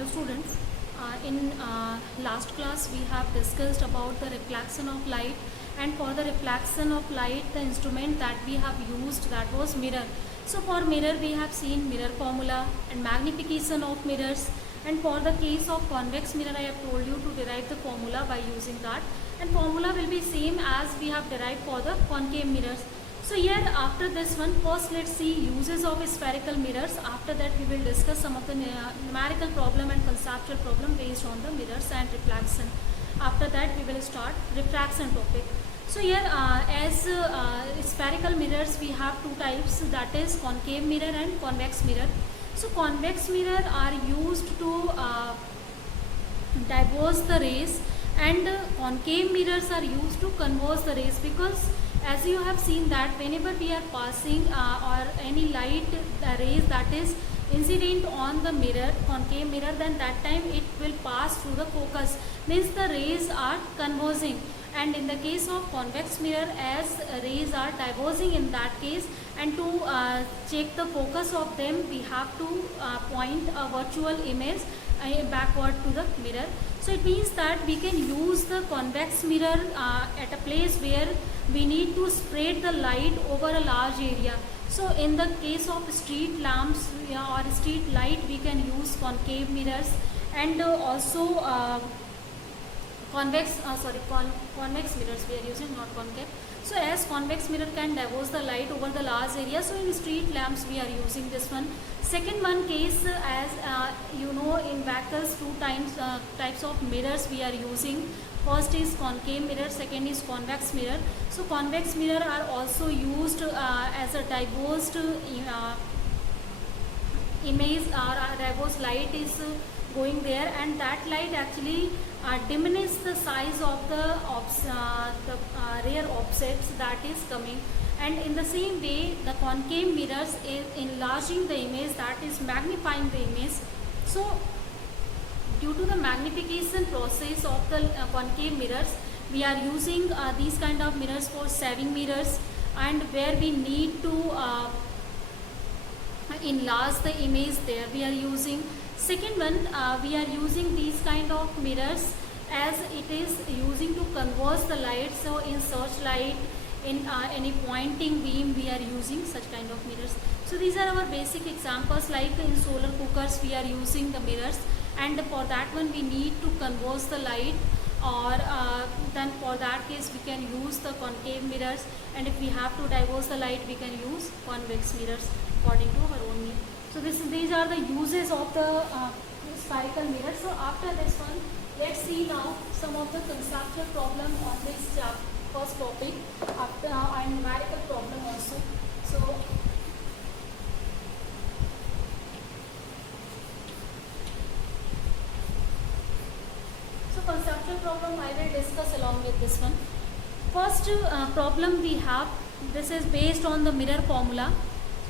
Hello students, in last class we have discussed about the reflection of light, and for the reflection of light the instrument that we have used, that was mirror. So for mirror we have seen mirror formula and magnification of mirrors, and for the case of convex mirror I have told you to derive the formula by using that, and formula will be same as we have derived for the concave mirrors. So here after this one, first let's see uses of spherical mirrors. After that we will discuss some of the numerical problem and conceptual problem based on the mirrors and reflection. After that we will start refraction topic. So here as spherical mirrors we have two types, that is concave mirror and convex mirror. So convex mirror are used to diverge the rays, and concave mirrors are used to converge the rays, because as you have seen that whenever we are passing or any light rays that is incident on the mirror, concave mirror, then that time it will pass through the focus, means the rays are converging. And in the case of convex mirror, as rays are diverging in that case, and to check the focus of them we have to point a virtual image backward to the mirror. So it means that we can use the convex mirror at a place where we need to spread the light over a large area. So in the case of street lamps or street light we can use concave mirrors, and also convex mirrors we are using, not concave. So as convex mirror can diverge the light over the large area, so in street lamps we are using this one. Second one case, as you know, in vehicles two types of mirrors we are using. First is concave mirror, second is convex mirror. So convex mirror are also used as a diverged image, or diverged light is going there, and that light actually diminishes the size of the rear offsets that is coming. And in the same way the concave mirrors is enlarging the image, that is magnifying the image. So due to the magnification process of the concave mirrors, we are using these kind of mirrors for saving mirrors, and where we need to enlarge the image, there we are using. Second one, we are using these kind of mirrors as it is using to converge the light. So in searchlight, in any pointing beam we are using such kind of mirrors. So these are our basic examples, like in solar cookers we are using the mirrors, and for that one we need to converge the light, or then for that case we can use the concave mirrors, and if we have to diverge the light we can use convex mirrors according to our own need. So these are the uses of the spherical mirror. So after this one, let's see now some of the conceptual problem on this first topic, after and numerical problem also. So conceptual problem I will discuss along with this one. First problem we have, this is based on the mirror formula.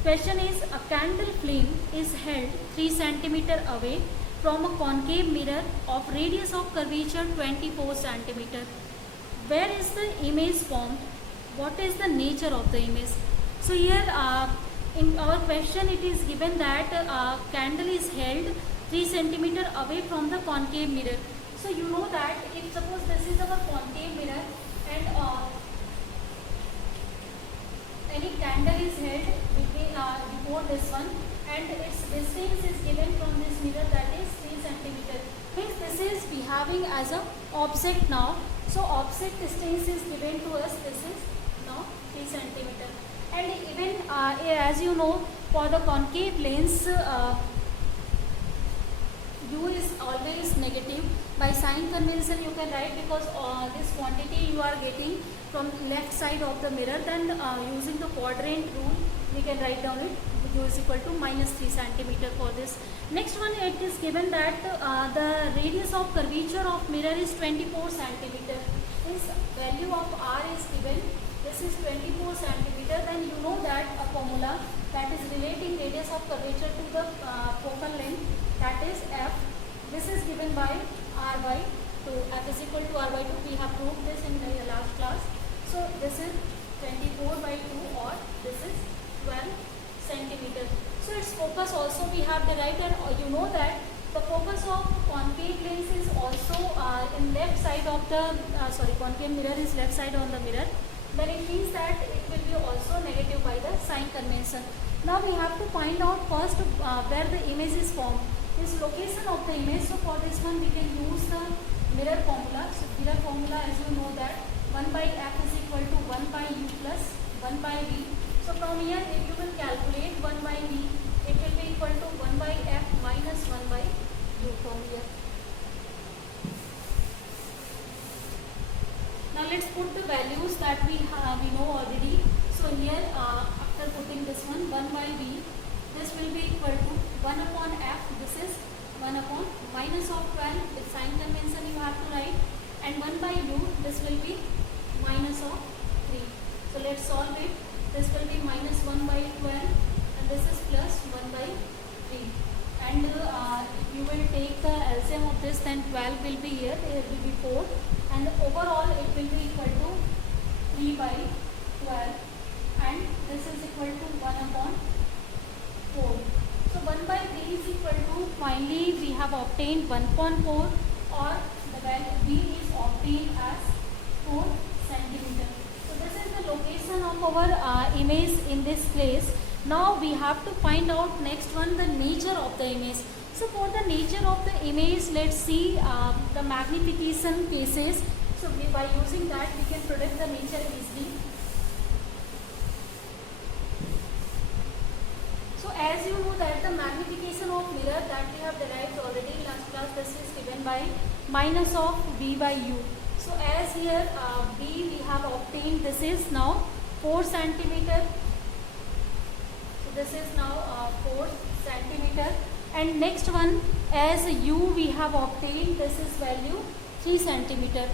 Question is, a candle flame is held 3 cm away from a concave mirror of radius of curvature 24 cm. Where is the image formed? What is the nature of the image? So here in our question it is given that candle is held 3 cm away from the concave mirror. So you know that if suppose this is our concave mirror, and any candle is held between before this one, and its distance is given from this mirror, that is 3 cm. Means this is behaving as a object now. So object distance is given to us, this is now 3 cm. And even as you know, for the concave lens u is always negative. By sign convention you can write, because this quantity you are getting from left side of the mirror, then using the quadrant rule we can write down it, u is equal to -3 cm for this. Next one, it is given that the radius of curvature of mirror is 24 cm. This value of r is given, this is 24 cm. Then you know that a formula that is relating radius of curvature to the focal length, that is f. This is given by r by 2. F is equal to r by 2. We have proved this in the last class. So this is 24 by 2, or this is 12 cm. So its focus also we have derived, and you know that the focus of in left side of the concave mirror is left side on the mirror, then it means that it will be also negative by the sign convention. Now we have to find out first where the image is formed, is location of the image. So for this one we can use the mirror formula. So mirror formula, as you know, that 1 by f is equal to 1 by u plus 1 by v. So from here if you will calculate 1 by v, it will be equal to 1 by f minus 1 by u from here. Now let's put the values that we know already. So here after putting this one 1 by v, this will be equal to 1 upon f, this is 1 upon minus of 12, with sign convention you have to write, and 1 by u, this will be minus of 3. So let's solve it. This will be minus 1 by 12 and this is plus 1 by 3. And if you will take the LCM of this, then 12 will be here, it will be 4, and overall it will be equal to 3 by 12, and this is equal to 1 upon 4. So 1 by 3 is equal to, finally we have obtained 1.4, or the value b is obtained as 4 centimeter. So this is the location of our image in this place. Now we have to find out next one, the nature of the image. So for the nature of the image, let's see the magnification cases. So by using that we can predict the nature easily. So as you know that the magnification of mirror that we have derived already in last class, this is given by minus of v by u. So as here v we have obtained, this is now 4 centimeter. So this is now 4 centimeter. And next one, as u we have obtained, this is value 3 centimeter.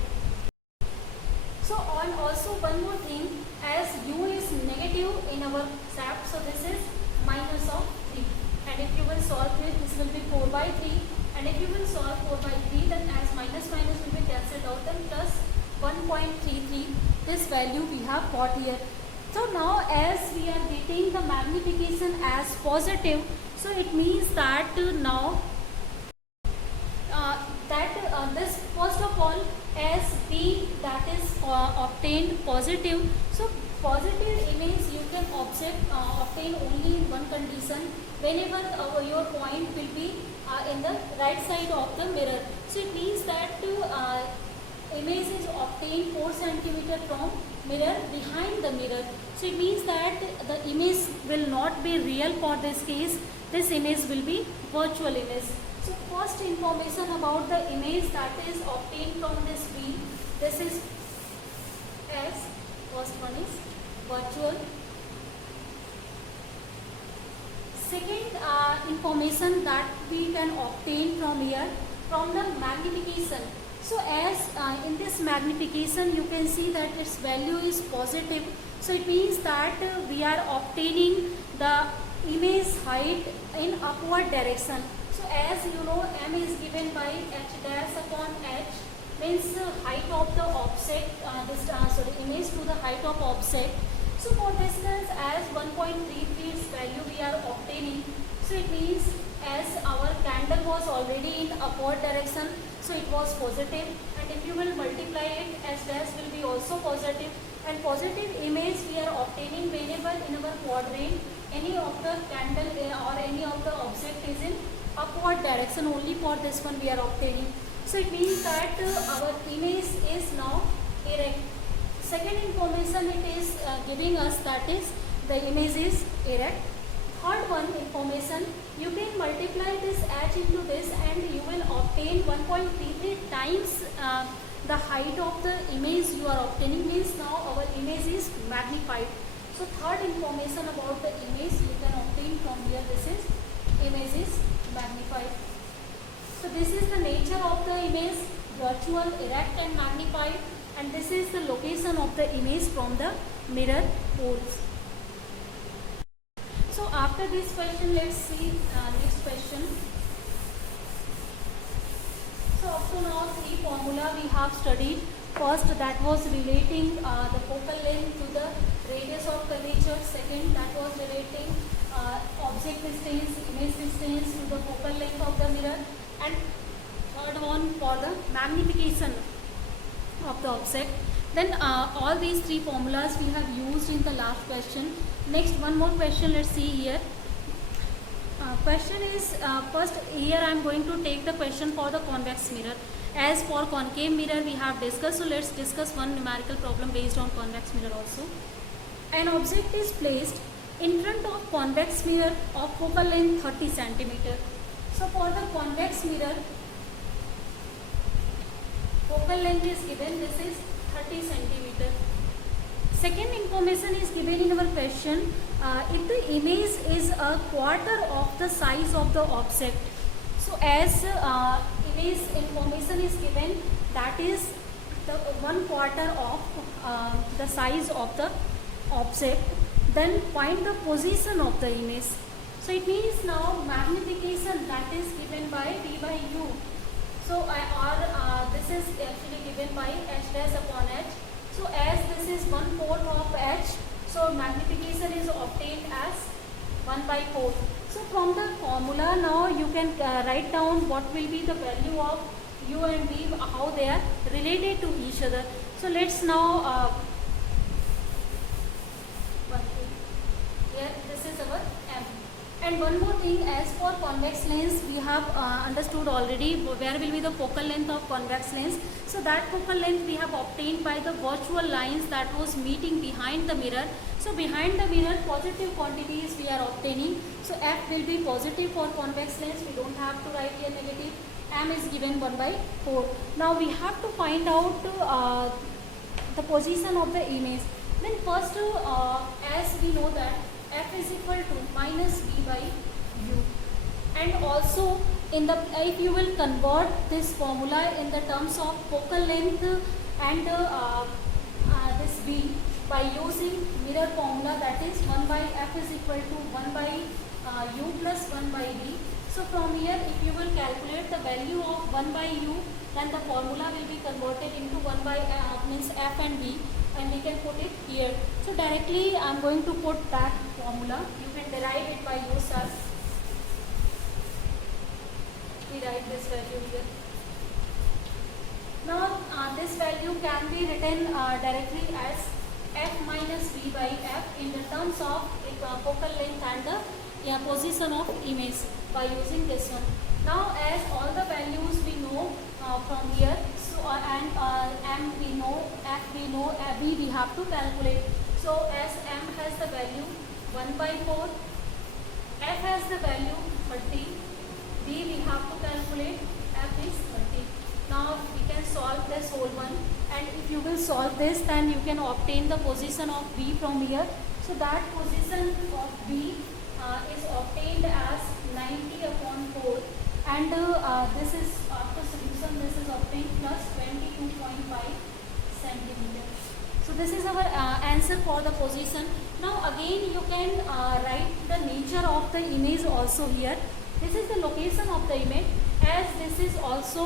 So on also one more thing, as u is negative in our SAP, so this is minus of 3. And if you will solve it, this will be 4 by 3. And if you will solve 4 by 3, then as minus minus will be cancelled out, then plus 1.33, this value we have got here. So now as we are getting the magnification as positive, so it means that now this first of all, as b that is obtained positive, so positive image you can obtain only in one condition, whenever your point will be in the right side of the mirror. So it means that image is obtained 4 centimeter from mirror behind the mirror. So it means that the image will not be real for this case. This image will be virtual image. So first information about the image that is obtained from this V, this is as first one is virtual. Second information that we can obtain from here, from the magnification. So as in this magnification you can see that its value is positive. So it means that we are obtaining the image height in upward direction. So as you know, m is given by h dash upon h, means height of the object, image to the height of object. So for distance, as 1.33 its value we are obtaining. So it means as our candle was already in upward direction, so it was positive, and if you will multiply it, h dash will be also positive, and positive image we are obtaining whenever in our quadrant any of the candle or any of the object is in upward direction. Only for this one we are obtaining. So it means that our image is now erect. Second information it is giving us, that is the image is erect. Third one information, you can multiply this h into this and you will obtain 1.33 times the height of the image you are obtaining, means now our image is magnified. So third information about the image you can obtain from here, this is image is magnified. So this is the nature of the image, virtual, erect and magnified, and this is the location of the image from the mirror holes. So after this question, let's see next question. So up to now 3 formula we have studied. First, that was relating the focal length to the radius of curvature. Second, that was relating object distance, image distance to the focal length of the mirror. And third one for the magnification of the object. Then all these three formulas we have used in the last question. Next, one more question, let's see here. Question is, first here I am going to take the question for the convex mirror. As for concave mirror we have discussed, so let's discuss one numerical problem based on convex mirror also. An object is placed in front of convex mirror of focal length 30 centimeter. So for the convex mirror, focal length is given, this is 30 centimeter. Second information is given in our question, if the image is a quarter of the size of the object. So as image information is given, that is the 1/4 of the size of the object, then find the position of the image. So it means now magnification that is given by V by U. So this is actually given by H dash upon H. So as this is 1/4 of H, so magnification is obtained as 1/4. So from the formula now you can write down what will be the value of U and V, how they are related to each other. So let's now here this is our M. And one more thing, as for convex lens we have understood already where will be the focal length of convex lens. So that focal length we have obtained by the virtual lines that was meeting behind the mirror. So behind the mirror positive quantities we are obtaining. So F will be positive for convex lens, we don't have to write here negative. M is given 1/4. Now we have to find out the position of the image. Then first as we know that F is equal to minus V by U, and also in the if you will convert this formula in the terms of focal length and this V by using mirror formula, that is 1/F is equal to 1/U plus 1/V. So from here if you will calculate the value of 1/U, then the formula will be converted into 1/F means F and V, and we can put it here. So directly I am going to put that formula. You can derive it by yourself. We write this value here. Now this value can be written directly as F minus V by F in the terms of focal length and the position of image by using this one. Now as all the values we know from here, so M we know, F we know, V we have to calculate. So as M has the value 1/4, F has the value 30, V we have to calculate, F is 30. Now we can solve this whole one, and if you will solve this, then you can obtain the position of V from here. So that position of V is obtained as 90/4, and this is after solution, this is obtained plus 22.5 centimeter. So this is our answer for the position. Now again you can write the nature of the image also here. This is the location of the image. As this is also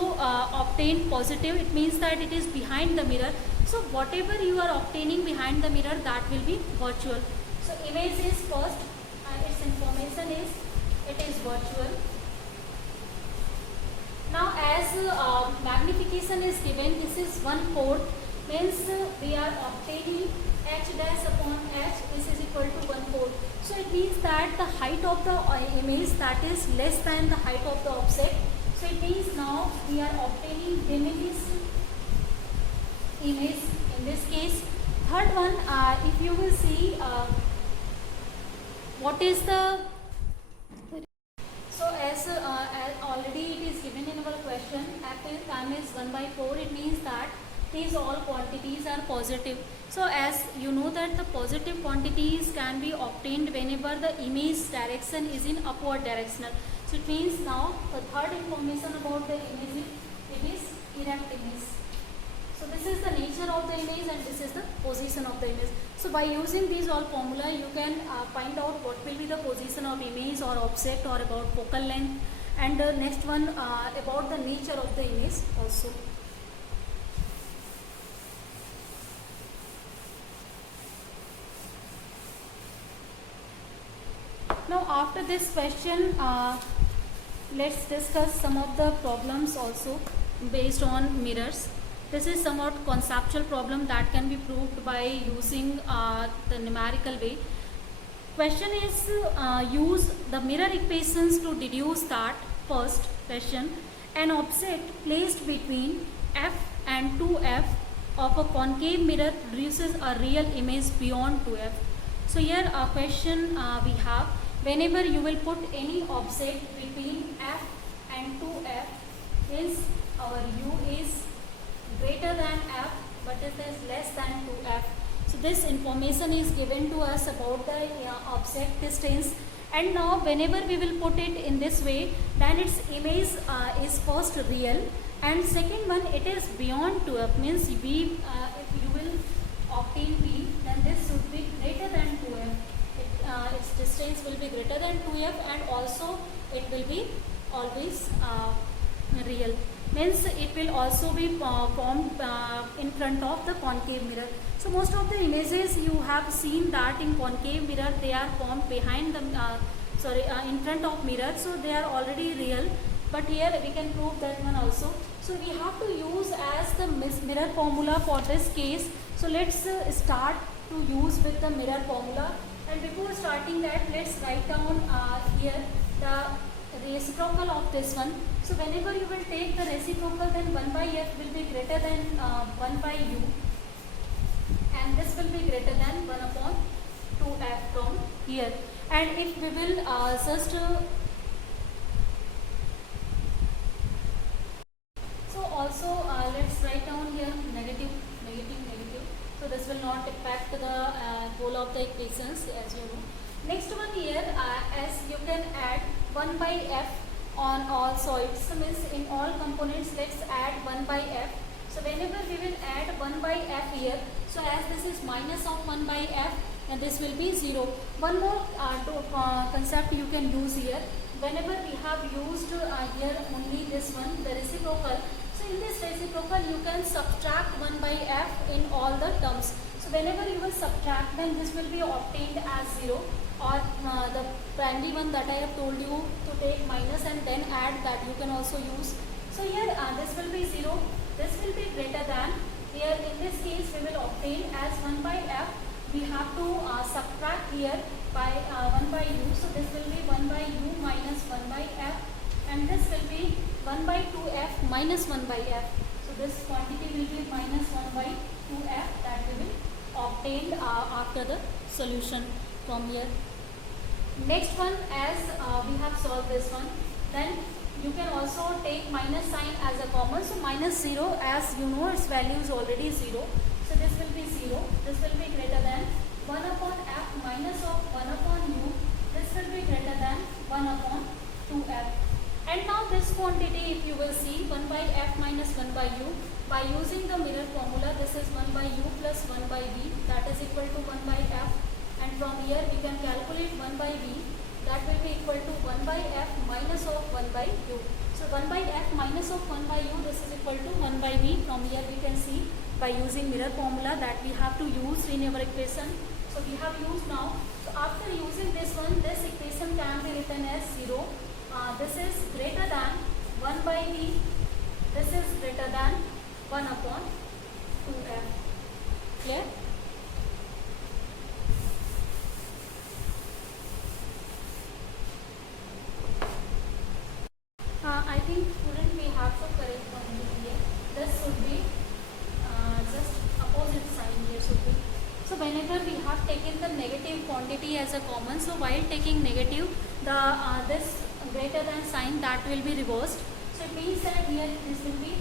obtained positive, it means that it is behind the mirror. So whatever you are obtaining behind the mirror, that will be virtual. So image is first, its information is it is virtual. Now as magnification is given, this is 1/4, means we are obtaining H dash upon H, this is equal to 1/4. So it means that the height of the image, that is less than the height of the object. So it means now we are obtaining diminished image in this case. Third one, if you will see what is the, so as already it is given in our question, M is 1/4, it means that these all quantities are positive. So as you know that the positive quantities can be obtained whenever the image direction is in upward directional. So it means now the third information about the image is it is erect image. So this is the nature of the image and this is the position of the image. So by using these all formula you can find out what will be the position of image or object, or about focal length, and the next one about the nature of the image also. Now after this question let's discuss some of the problems also. based on mirrors. This is somewhat conceptual problem that can be proved by using the numerical way. Question is use the mirror equations to deduce that. First question, an object placed between f and 2f of a concave mirror produces a real image beyond 2f. So here a question we have, whenever you will put any object between f and 2f, is our u is greater than f but it is less than 2f. So this information is given to us about the object distance, and now whenever we will put it in this way, then its image is first real, and second one, it is beyond 2f, means v, if you will obtain v, then this should be greater than 2f. Its distance will be greater than 2f, and also it will be always real, means it will also be formed in front of the concave mirror. So most of the images you have seen that in concave mirror, they are formed behind the in front of mirror, so they are already real, but here we can prove that one also. So we have to use as the mirror formula for this case. So let's start to use with the mirror formula, and before starting that, let's write down here the reciprocal of this one. So whenever you will take the reciprocal, then 1 by f will be greater than 1 by u, and this will be greater than 1 upon 2f from here. And if we will just so also let's write down here negative. So this will not impact the whole of the equations, as you know. Next one here, as you can add 1 by f on all sides, so means in all components, let's add 1 by f. So whenever we will add 1 by f here, so as this is minus of 1 by f, and this will be 0. One more concept you can use here. Whenever we have used here only this one, the reciprocal, so in this reciprocal you can subtract 1 by f in all the terms. So whenever you will subtract, then this will be obtained as 0, or the primary one that I have told you to take minus and then add, that you can also use. So here this will be 0, this will be greater than, here in this case we will obtain as 1 by f, we have to subtract here by 1 by u, so this will be 1 by u minus 1 by f, and this will be 1 by 2f minus 1 by f. So this quantity will be minus 1 by 2f that we will obtain after the solution from here. Next one, as we have solved this one, then you can also take minus sign as a common. So minus 0, as you know, its value is already 0. So this will be 0. This will be greater than 1 upon f minus of 1 upon u. This will be greater than 1 upon 2f. And now this quantity, if you will see, 1 by f minus 1 by u, by using the mirror formula, this is 1 by u plus 1 by v, that is equal to 1 by f. And from here we can calculate 1 by v, that will be equal to 1 by f minus of 1 by u. So 1 by f minus of 1 by u, this is equal to 1 by v. From here we can see by using mirror formula that we have to use in our equation. So we have used now. So after using this one, this equation can be written as 0. This is greater than 1 by v. This is greater than 1 upon 2f. Clear? I think student we have to correct one thing here. This should be just opposite sign here should be. So whenever we have taken the negative quantity as a common, so while taking negative, the this greater than sign, that will be reversed. So it means that here this will be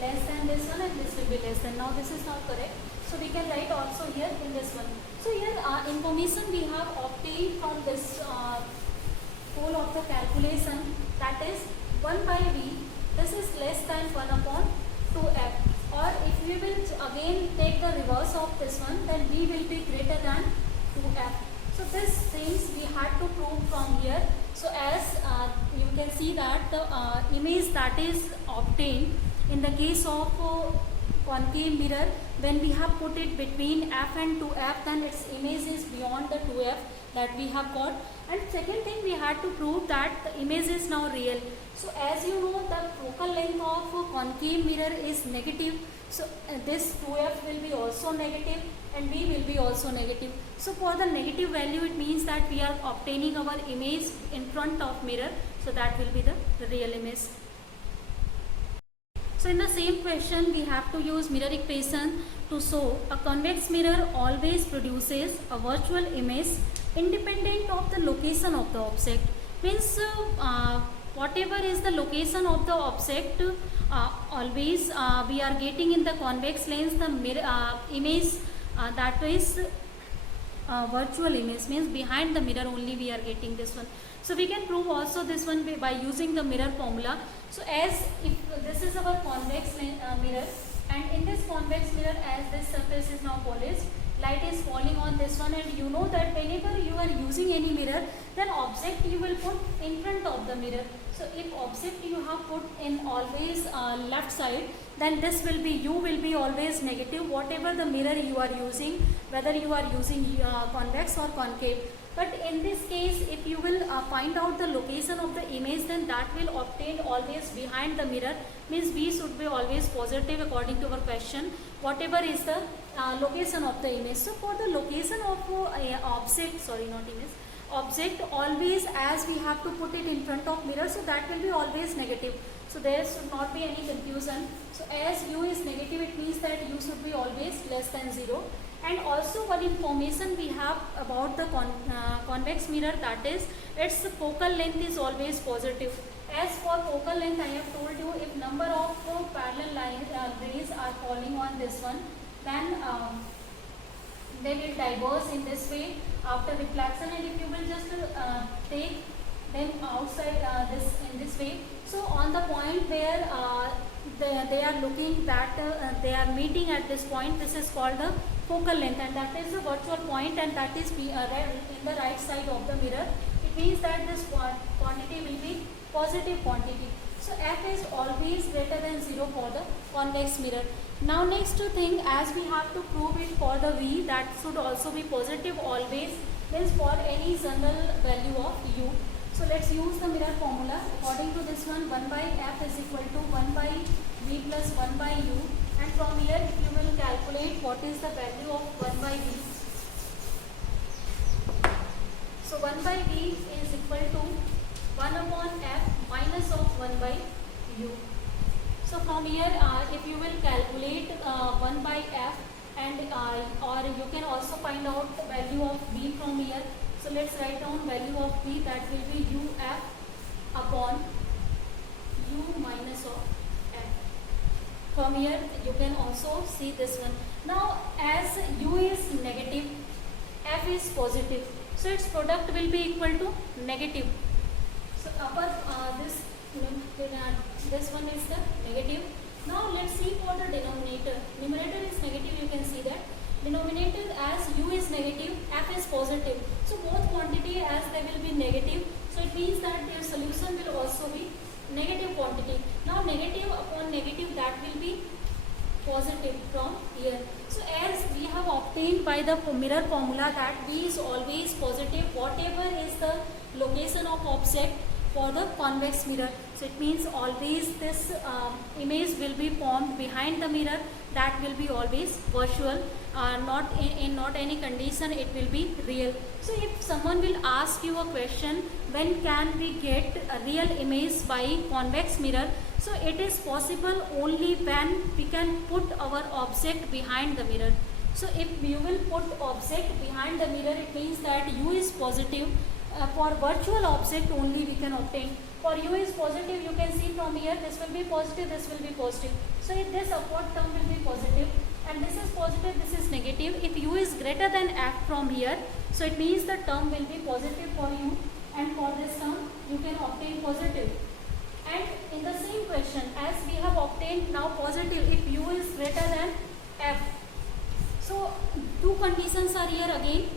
less than this one and this will be less than. Now this is not correct. So we can write also here in this one. So here information we have obtained from this whole of the calculation, that is 1 by v, this is less than 1 upon 2f. Or if we will again take the reverse of this one, then v will be greater than 2f. So these things we had to prove from here. So as you can see that the image that is obtained in the case of concave mirror, when we have put it between f and 2f, then its image is beyond the 2f that we have got. And second thing, we had to prove that the image is now real. So as you know, the focal focal length of concave mirror is negative, so this 2f will be also negative and b will be also negative. So for the negative value, it means that we are obtaining our image in front of mirror, so that will be the real image. So in the same question, we have to use mirror equation to show a convex mirror always produces a virtual image independent of the location of the object. Means whatever is the location of the object, always we are getting in the convex lens the mirror image that is virtual image, means behind the mirror only we are getting this one. So we can prove also this one by using the mirror formula. So as if this is our convex mirror, and in this convex mirror, as this surface is now polished, light is falling on this one, and you know that whenever you are using any mirror, then object you will put in front of the mirror. So if object you have put in always left side, then this will be, u will be always negative, whatever the mirror you are using, whether you are using convex or concave. But in this case, if you will find out the location of the image, then that will obtain always behind the mirror, means B should be always positive according to our question, whatever is the location of the image. So for the location of object, sorry not image, object, always as we have to put it in front of mirror, so that will be always negative. So there should not be any confusion. So as u is negative, it means that u should be always less than 0. And also one information we have about the convex mirror, that is its focal length is always positive. As for focal length, I have told you, if number of parallel rays are falling on this one, then they will diverge in this way after reflection, and if you will just take them outside this in this way, so on the point where they are looking that they are meeting at this point, this is called the focal length, and that is the virtual point, and that is in the right side of the mirror. It means that this quantity will be positive quantity. So f is always greater than 0 for the convex mirror. Now next thing, as we have to prove it for the v, that should also be positive always, means for any general value of u. So let's use the mirror formula. According to this one, 1 by f is equal to 1 by v plus 1 by u, and from here if you will calculate what is the value of 1 by v. So 1 by v is equal to 1 upon f minus of 1 by u. So from here if you will calculate 1 by f, and or you can also find out the value of v from here. So let's write down value of v, that will be uf upon u minus of f. From here you can also see this one. Now as u is negative, f is positive, so its product will be equal to negative. So upper this one is the negative. Now let's see for the denominator. Numerator is negative, you can see that. Denominator, as u is negative, f is positive. So both quantity as they will be negative. So it means that their solution will also be negative quantity. Now negative upon negative, that will be positive from here. So as we have obtained by the mirror formula that v is always positive, whatever is the location of object for the convex mirror. So it means always this image will be formed behind the mirror, that will be always virtual, not in not any condition it will be real. So if someone will ask you a question, when can we get a real image by convex mirror, so it is possible only when we can put our object behind the mirror. So if you will put object behind the mirror, it means that u is positive. For virtual object only we can obtain. For u is positive, you can see from here, this will be positive, this will be positive. So if this upward term will be positive, and this is positive, this is negative. If u is greater than f from here, so it means the term will be positive for u, and for this term you can obtain positive. And in the same question, as we have obtained now positive, if u is greater than f. So two conditions are here again.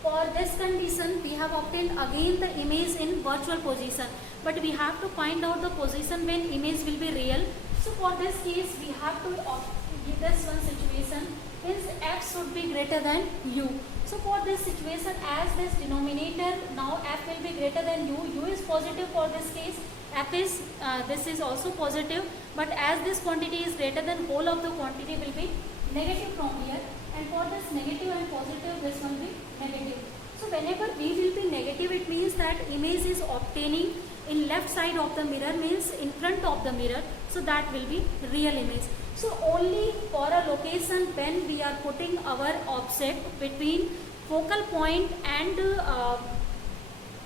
For this condition, we have obtained again the image in virtual position, but we have to find out the position when image will be real. So for this case, we have to give this one situation is f should be greater than u. So for this situation, as this denominator now f will be greater than u is positive for this case, F is this is also positive, but as this quantity is greater than whole of the quantity will be negative from here, and for this negative and positive this will be negative. So whenever V will be negative, it means that image is obtaining in left side of the mirror, means in front of the mirror, so that will be real image. So only for a location when we are putting our object between focal point and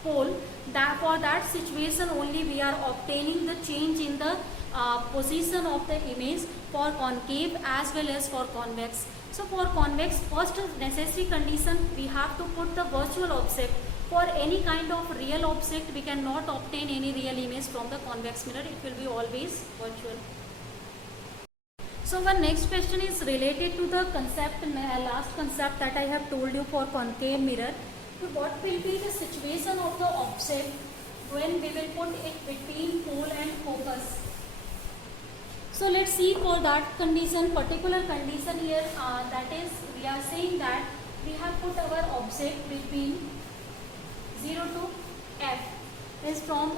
pole, that for that situation only we are obtaining the change in the position of the image for concave as well as for convex. So for convex, first necessary condition, we have to put the virtual object. For any kind of real object, we cannot obtain any real image from the convex mirror. It will be always virtual. So our next question is related to the concept, last concept that I have told you for concave mirror. So what will be the situation of the object when we will put it between pole and focus? So let's see for that condition, particular condition here, that is we are saying that we have put our object between 0 to F, is from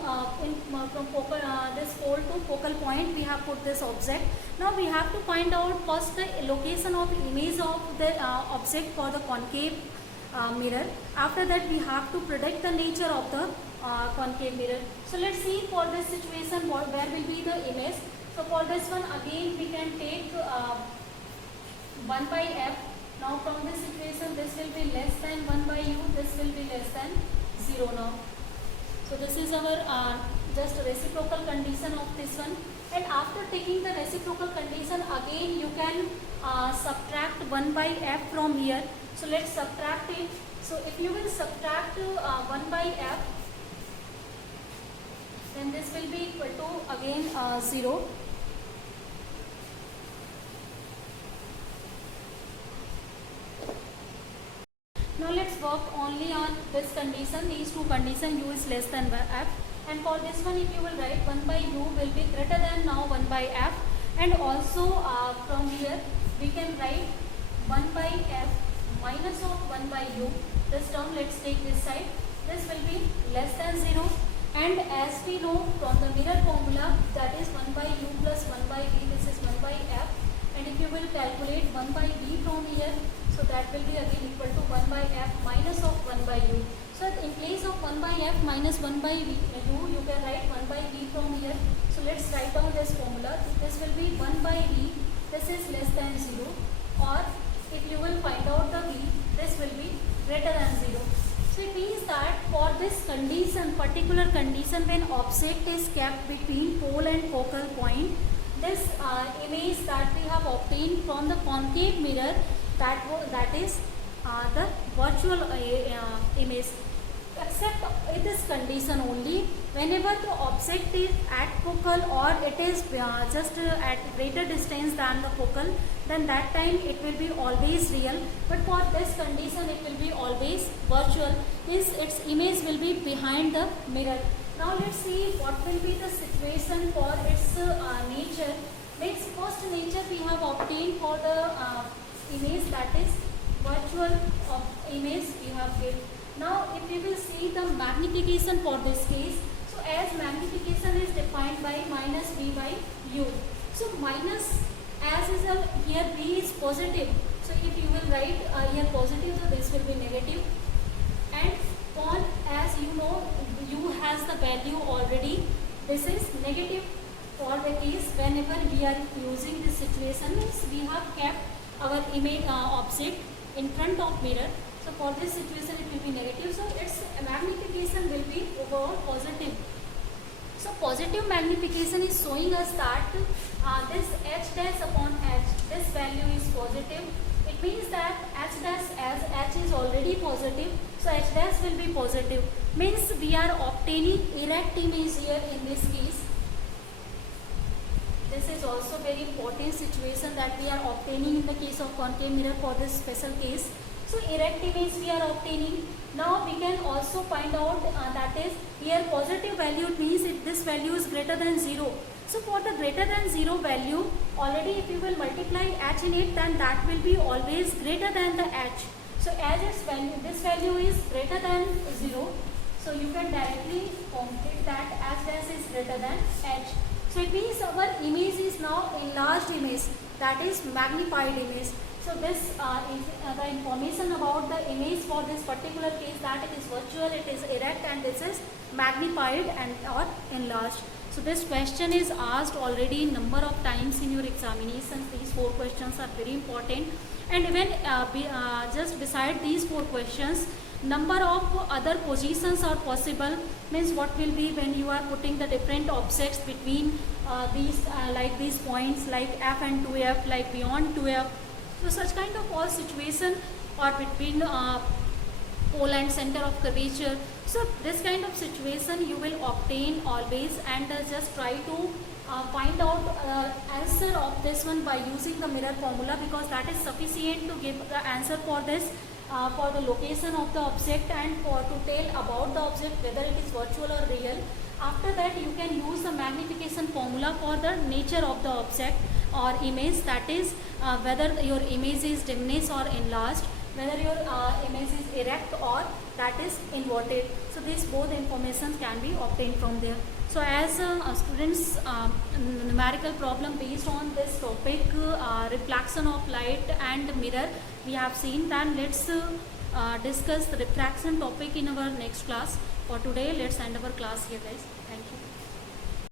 focal, this pole to focal point we have put this object. Now we have to find out first the location of image of the object for the concave mirror. After that we have to predict the nature of the concave mirror. So let's see for this situation where will be the image. So for this one again we can take 1 by F. Now from this situation this will be less than 1 by U, this will be less than 0 now. So this is our just reciprocal condition of this one. And after taking the reciprocal condition, again you can subtract 1 by F from here. So let's subtract it. So if you will subtract 1 by F, then this will be equal to again 0. Now let's work only on this condition, these two conditions, U is less than F. And for this one, if you will write 1 by U will be greater than now 1 by F. And also from here we can write 1 by F minus of 1 by U. This term, let's take this side. This will be less than 0. And as we know from the mirror formula, that is 1 by U plus 1 by V, this is 1 by F. And if you will calculate 1 by V from here, so that will be again equal to 1 by F minus of 1 by U. So in place of 1 by F minus 1 by U, you can write 1 by V from here. So let's write down this formula. This will be 1 by V, this is less than 0. Or if you will find out the V, this will be greater than 0. So it means that for this condition, particular condition, when object is kept between pole and focal point, this image that we have obtained from the concave mirror, that is the virtual image. Except in this condition only, whenever the object is at focal or it is just at greater distance than the focal, then that time it will be always real. But for this condition it will be always virtual, means its image will be behind the mirror. Now let's see what will be the situation for its nature. Means first nature we have obtained for the image, that is virtual image we have given. Now if we will see the magnification for this case, so as magnification is defined by minus V by U. So minus, as is here V is positive, so if you will write here positive, so this will be negative. And on, as you know, U has the value already, this is negative. For the case whenever we are using this situation, means we have kept our image object in front of mirror. So for this situation it will be negative. So its magnification will be overall positive. So positive magnification is showing us that this h dash upon h, this value is positive. It means that h dash, as h is already positive, so h dash will be positive. Means we are obtaining erect image here in this case. This is also very important situation that we are obtaining in the case of concave mirror for this special case. So erect image we are obtaining. Now we can also find out that is here positive value means this value is greater than 0. So for the greater than 0 value, already if you will multiply h in it, then that will be always greater than the h. So as its value, this value is greater than 0. So you can directly complete that as dash is greater than h. So it means our image is now enlarged image, that is magnified image. So this is the information about the image for this particular case, that it is virtual, it is erect, and this is magnified and or enlarged. So this question is asked already number of times in your examinations. These 4 questions are very important, and even just beside these 4 questions, number of other positions are possible. Means what will be when you are putting the different objects between these like these points like f and 2f, like beyond 2f. So such kind of all situation, or between pole and center of curvature. So this kind of situation you will obtain always, and just try to find out answer of this one by using the mirror formula, because that is sufficient to give the answer for this, for the location of the object, and for to tell about the object whether it is virtual or real. After that you can use the magnification formula for the nature of the object or image, that is whether your image is diminished or enlarged, whether your image is erect or that is inverted. So these both information can be obtained from there. So as students, numerical problem based on this topic, reflection of light and mirror, we have seen. Then let's discuss the refraction topic in our next class. For today, let's end our class here, guys. Thank you.